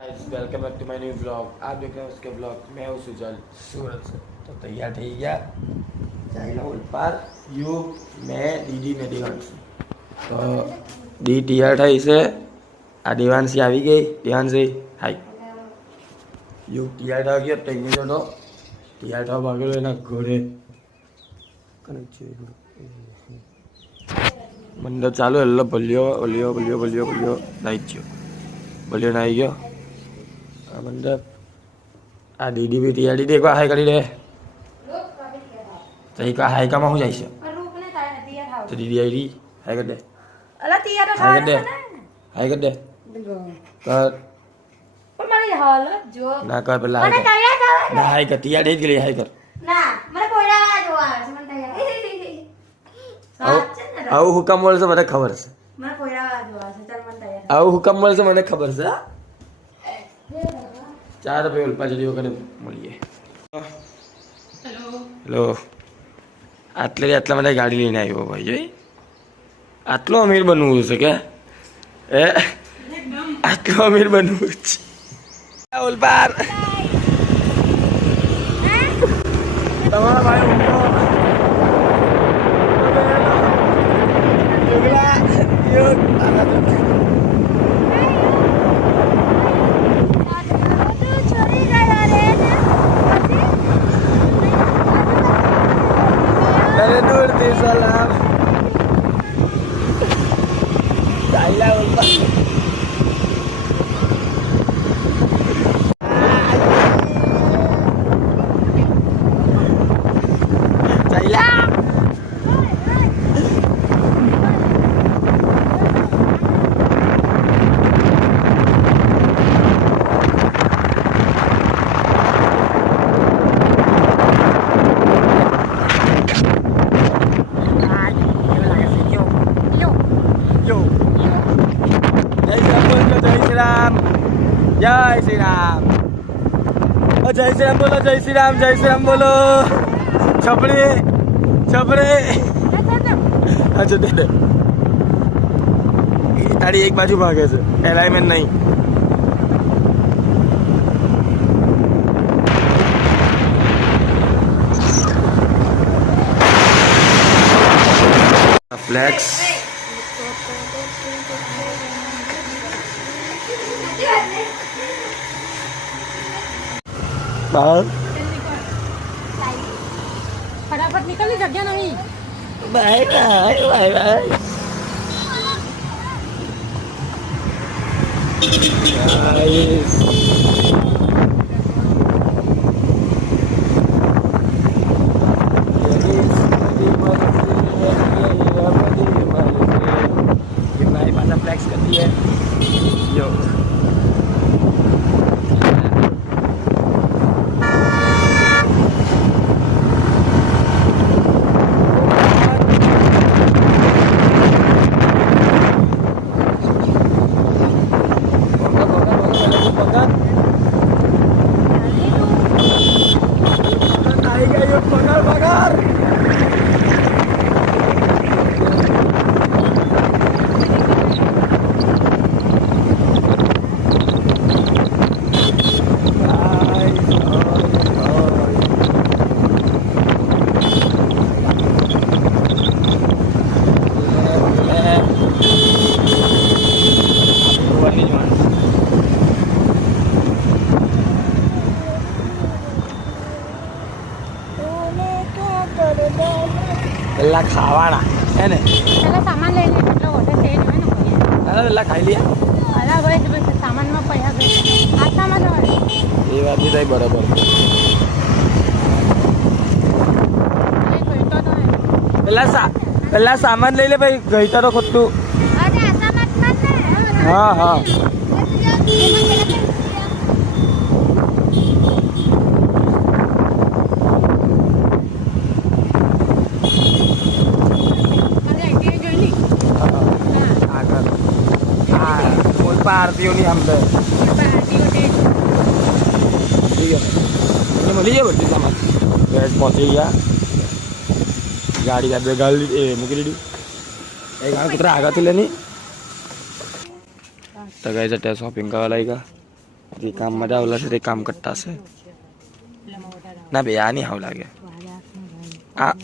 Welcome back to my new blog. आप देख रहे हैं उसके ब्लॉग। मैं हूँ सुजल सूरत से। तो तैयार થઈ ગયા ચાઈલા ઉલપાર યુ મેં દીદી ને દેવાંશી તો દી તૈયાર થઈ છે આ દેવાંશી આવી ગઈ દેવાંશી હાય યુ તૈયાર થઈ ગયો તૈયાર તો તૈયાર થવા ભાગેલો એના ઘરે મંડપ ચાલુ એટલે ભલ્યો ભલ્યો ભલ્યો ભલ્યો ભલ્યો નાઈ ગયો ભલ્યો નાઈ ગયો આ મંડપ આ દીદી બી તૈયાર દીદી એકવાર હાય કરી દે તો એક હાય કામાં હું જાય છે તો દીદી આવી હાય કરી દે અલા તૈયાર હાય કરી દે હાય કરી દે કર પણ મારી હાલત જો ના કર પેલા મને તૈયાર થવા ના હાય કર તૈયાર થઈ જ ગઈ હાય કર ના મને કોયડા જોવા આવે છે મને તૈયાર સાચે ને આવું હુકમ મળશે મને ખબર છે મને કોયડા જોવા છે ચાલ મને તૈયાર આવું હુકમ મળશે મને ખબર છે ચાર ભાઈ ઉલ્પા જડી વખતે મળીએ હેલો આટલા માટે ગાડી લઈને આવ્યો ભાઈ જોઈ આટલો અમીર બનવું છે કે એ આટલો અમીર બનવું છે ઉલ્પાર તમારા ભાઈ salam Dahila ulpa Dahila जय श्री राम जय श्री राम बोलो जय श्री राम बोलो छपड़े छपड़े अच्छा दे दे तारी एक बाजू भागे से अलाइनमेंट नहीं फ्लैक्स फटाफट निकल जगह नहीं bye bye bye bye flex करती है यो પેલા ખાવાના હે ને પેલા સામાન લઈ લે એટલો ઓટે છે ને અરે પેલા ખાઈ લે અલા ભાઈ બસ સામાનમાં પૈસા ગઈ આ સામાન હોય એ વાત બી થાય બરાબર પેલા સામાન લઈ લે ભાઈ ગઈ તારો ખોટું અરે આ સામાન ને હા હા આરતીઓની અંદર મળી જાય બધી સામાન ગેસ પહોંચી ગયા ગાડી ગાડી ગાડી એ મૂકી દીધી એક આ કૂતરા આગળથી લેની તો ગઈ છે ત્યાં શોપિંગ કરવા લાગ્યા જે કામ માટે આવેલા છે તે કામ કરતા છે ના બે આ નહીં હાવ લાગે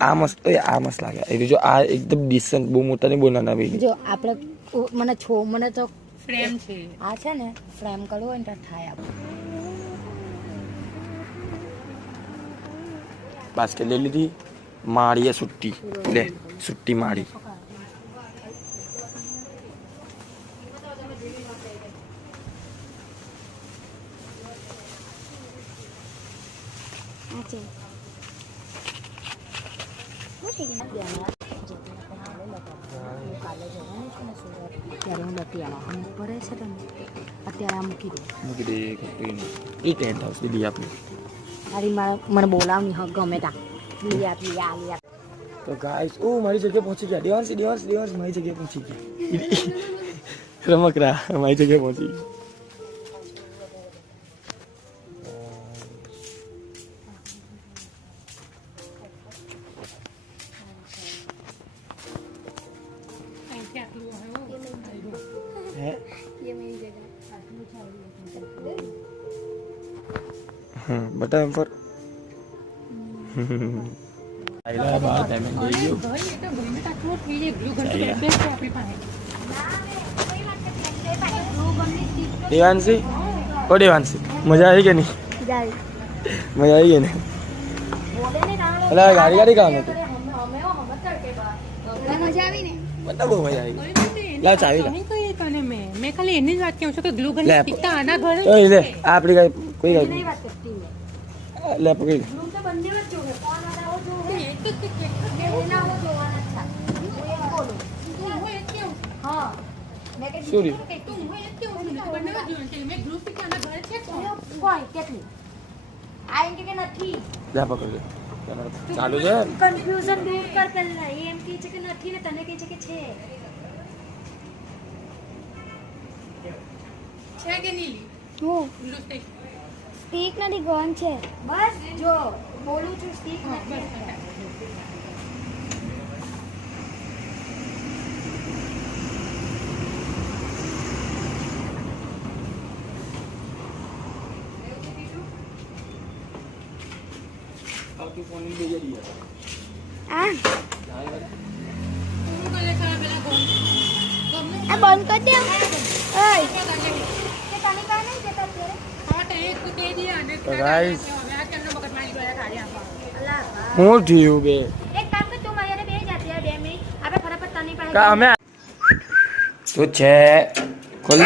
આ મસ્ત લાગે એ જો આ એકદમ ડિસન્ટ બહુ મોટા નહીં બહુ નાના ભાઈ જો આપણે મને તો ફ્રેમ છે આ છે ને ફ્રેમ કરવો હોય ને તો થાય આપણે બાસ્કેટ લઈ લીધી માળીએ સુટ્ટી લે સુટ્ટી માળી અત્યારે હું બધી આવા ભરે છે તમે અત્યારે આ મૂકી દે એ ટેન્ટ હાઉસ દીધી આપણે તારી મને બોલાવની હક ગમે તા લઈ આપ તો ગાઈસ ઓ મારી જગ્યાએ પહોંચી ગયા દેવાંશ મારી જગ્યાએ પહોંચી ગયા રમકડા મારી જગ્યાએ પહોંચી ગયા बता हम पर आइला बात है मैं दे दियो देवांशी ओ देवांशी मजा आई कि नहीं मजा आई कि नहीं अरे गाड़ी काम है મજા આવી ને बता वो मजा आई ला चाबी ला मैं खाली एनी बात कहूं છું કે ગ્લુ ગન ટીકતા આના ઘરે ए ले आपड़ी का कोई गाड़ी નહીં વાત કરતી મેં ले पकड़ હું તો બંને જ જોવે કોણ આવો જોવે એના હું જોવાના જ છે હું બોલું હું એક કેવું હા મેં કે Sorry. તું હું એક કેવું બંને જોયું છે મેં ગ્રુપ ટીકતા આના ઘરે છે કોઈ કેટલી આ એમ કે નથી ला पकड़ ले चालू है કન્ફ્યુઝન દૂર કર પહેલા એ એમ કહે છે કે નથી ને તને કહે છે કે છે કે નહીં હું ગ્લુ સ્ટિક સ્ટીક નથી ગન છે બસ જો બોલું છું સ્ટીક નથી आपकी फोन में भेज दिया આ હું કરે ખરા પેલા ગમ આ બંધ કરી દે ઓય કે તને કે તને કાઈ નહીં જતા છે હટ એક તું દે દે અને तो गाइस હવે આ કેમનો મગજ મારી ગયા ખાલી આપા અલ્લાહ હું થયું બે એક કામ કર તું મારી બે જાતી યાર 2 મિનિટ આપણે ફટાફટ તની પાસે का हमें तो छे खोल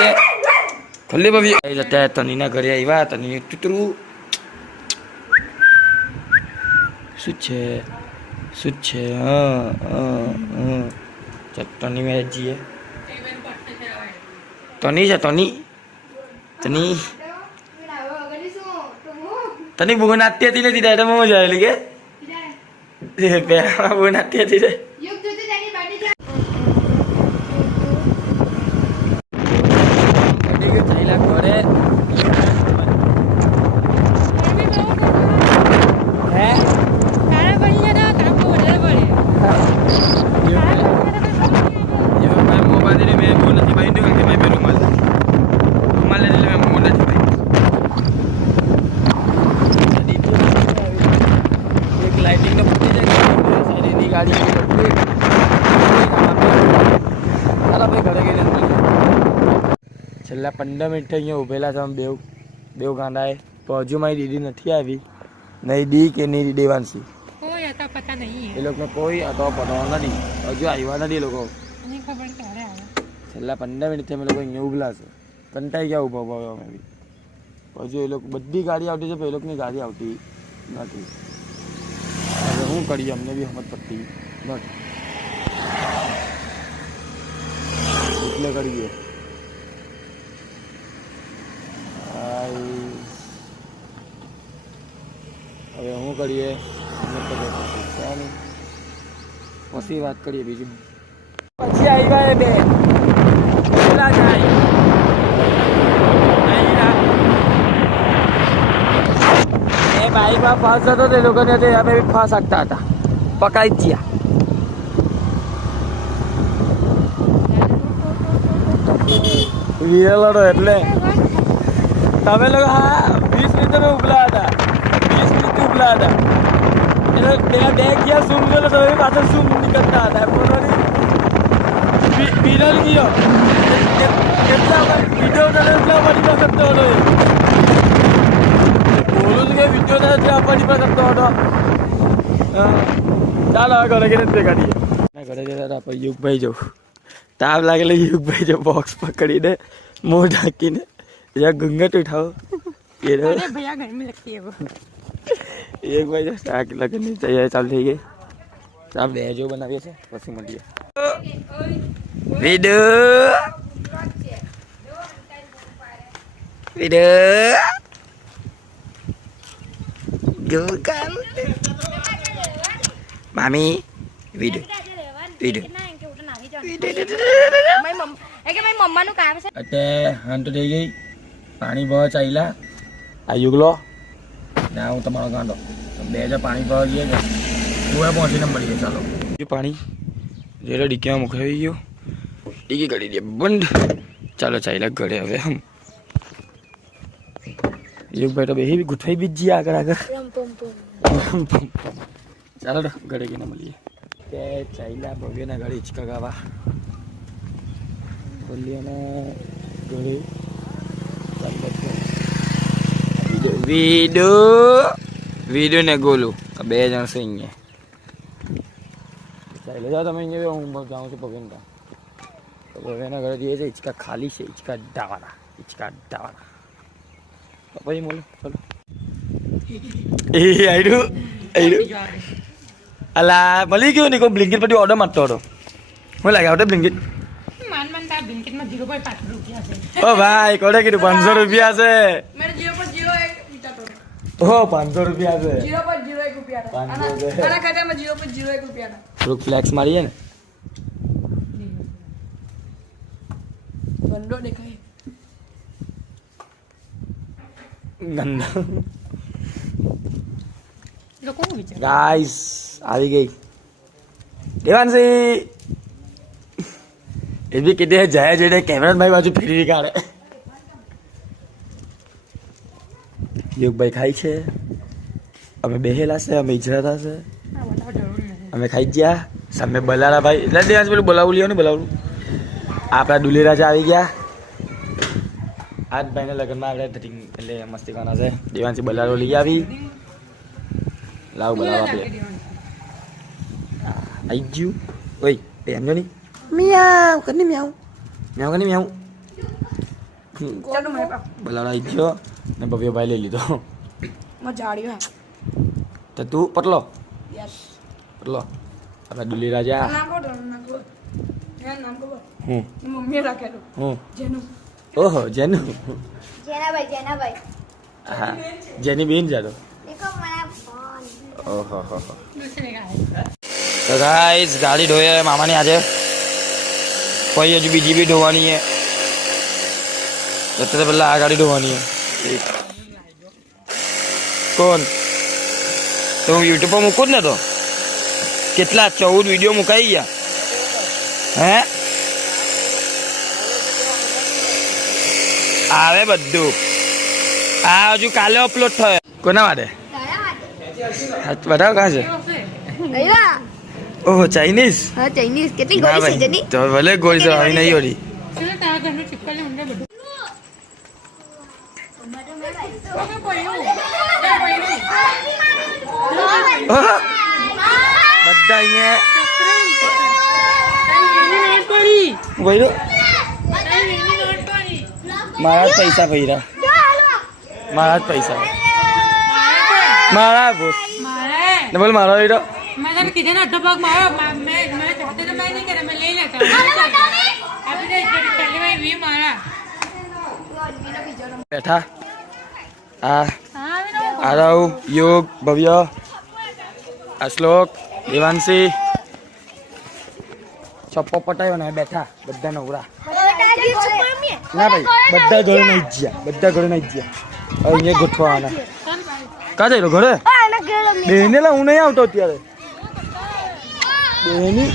ले बबी आई जते तनी ना घरे आईवा तनी तुतरू શું છે ચટણી મેં જીએ તની છે તની બહુ નાતી હતી નથી ડાયરેક્ટ મજા આવેલી કે પહેલા બહુ નાતી હતી રે ઘરે તારા બની જતા કામ તો વધારે પડે मैं मोबाइल ले मैं बोल नहीं भाई तो मैं पे रुमाल ले मैं बोल नहीं भाई एक लाइटिंग तो फटी जाएगी सारी दी गाड़ी की फटी अरे भाई घरे गए છેલ્લા 15 મિનિટ અહીંયા ઉભેલા છે અમે બેવ ગાંડાએ તો હજુ મારી દીદી નથી આવી નહીં દી કે નહીં દેવાંશી કોઈ હતા પતા નહીં એ લોકોને કોઈ અતો પતો નથી હજુ આવ્યા નથી એ લોકો મને ખબર ક્યારે આવે છેલ્લા 15 મિનિટથી અમે લોકો અહીંયા ઉભલા છે કંટાઈ ગયા ઉભા ઉભા અમે બી હજુ એ લોકો બધી ગાડી આવતી છે પણ એ લોકોની ગાડી આવતી નથી હવે શું કરીએ અમને બી સમજ પડતી નથી એટલે કરીએ હવે શું કરીએ અમને ખબર પડતી ચાલો પછી વાત કરીએ બીજું પછી આવ્યા એ બે પેલા જાય એ બાઈકમાં ફાસ હતો તે લોકોને તે અમે બી ફાસ શકતા હતા પકડાઈ જ ગયા વીરલડો એટલે તમે લોકો હા 20 મિનિટ તો ઉપલા હતા 20 મિનિટ ઉપલા હતા એટલે પેલા બે ગયા ઝૂમ કરો તો એ પાછળ ઝૂમ નીકળતા હતા પોતાની વિરલ ગયો કેટલા વિડીયો ચાલે એટલા આપણી પાસે કરતો હતો બોલું છું કે વિડીયો ચાલે એટલા આપણી પાસે કરતો હતો ચાલો હવે ઘરે ઘરે દેખાડીએ ઘરે જતા આપણે યુગભાઈ જવું તાપ લાગેલો યુગભાઈ જો બોક્સ પકડીને મોં ઢાંકીને જ્યાં ઘૂંઘટ ઉઠાવો એ भैया गर्मी लगती है वो એક ભાઈ જો શાક લગનની તૈયારી ચાલુ થઈ ગઈ આપ બે જો બનાવીએ છે પછી મળીએ મામી મમ્માનું કામ છે અત્યારે હાન તો થઈ ગઈ પાણી બહુ ચાલ્યા આ યુગલો ના હું તમારો ગાંડો બે હજાર પાણી ભરવા જઈએ કે હું પહોંચીને મળીએ ચાલો પાણી જેટલો ડીકીમાં મુકાવી ગયો ડીકી કરી દે બંધ ચાલો ચાલ્યા ઘરે હવે હમ યુગભાઈ તો બેહી ગુઠવાઈ બી જઈએ આગળ આગળ ચાલો તો ઘરે ગઈને મળીએ કે ચાલ્યા ભવ્યના ઘરે હિંચકા ગાવા બોલીને ઘરે વીડો ને ગોલું બે જણ છે અહીંયા ચાલે જાઓ તમે અહીંયા હું જાઉં છું ભવ્યના તો ભવ્યના ઘરે જઈએ છે હિંચકા ખાલી છે હિંચકા ડાવાના પછી બોલો ચલો એ આઈડું અલા મળી ગયો નહીં કોઈ બ્લિંકિટ પરથી ઓર્ડર મારતો હતો શું લાગે આવડે બ્લિંકિટ ઓ ભાઈ કોને કીધું 500 રૂપિયા છે ઓ 500 રૂપિયા છે 0.01 રૂપિયા મારા ખાતામાં 0.01 રૂપિયા થોડુંક ફ્લેક્સ મારીએ ને બંડો દેખાય ગંદા લોકો વિચાર ગાઈસ આવી ગઈ દેવાનસી એ બી કીધે જાય જોડે કેમેરાભાઈ બાજુ ફેરી કાઢે યુગભાઈ ખાઈ છે અમે બેહેલા છે અમે ઇજરાતા છે અમે ખાઈ ગયા સામે બલારા ભાઈ એટલે દેવાંશ પેલું બોલાવું લ્યો ને બોલાવું આપણા દુલી રાજા આવી ગયા આજ ભાઈને લગ્નમાં આપણે ધટીંગ એટલે મસ્તી કરવાના છે દેવાંશી બલારો લઈ આવી લાવ બોલાવો આપણે આવી ગયું ઓય એમ જો નહીં મિયાવ કની મિયાવ બલારો આવી ગયો ને ભવ્ય ભાઈ લઈ લીધો તો તું પટલો આપણે દુલી રાજા હું ઓહો જેનું જેનાભાઈ હા જેની બેન જાતો દેખો મારા ફોન ઓહો તો ગાઈસ ગાડી ધોઈએ મામાની આજે પછી હજુ બીજી બી ધોવાની છે એટલે પહેલા આ ગાડી ધોવાની છે કોણ તો હું યુટ્યુબ પર મૂકું જ ને તો કેટલા 14 વિડીયો મુકાઈ ગયા હે આવે બધું આ હજુ કાલે અપલોડ થયો કોના માટે બતાવો કાં છે ઓહો ચાઇનીઝ હા ચાઇનીઝ કેટલી ગોળી છે જની તો ભલે ગોળી તો આવી નહીં હોરી ચલો તારા ઘરનું ચિપકલે ઊંડે બધું બધા અહીંયા મારા જ પૈસા ભર્યા મારા બોસ ને બોલ મારો હીરો मैं तने किधर ना डबक मारो मैं चाहते तो मैं नहीं करे मैं ले लेता अभी तो पहले मैं भी मारा બેઠા આરવ યોગ ભવ્ય અશ્લોક દેવાંશી છપ્પો પટાયો ને બેઠા બધા નવરા ના ભાઈ બધા ઘરે નહીં ગયા હવે અહીંયા ગોઠવાના કા જઈ ઘરે બેને લા હું નહીં આવતો અત્યારે બેની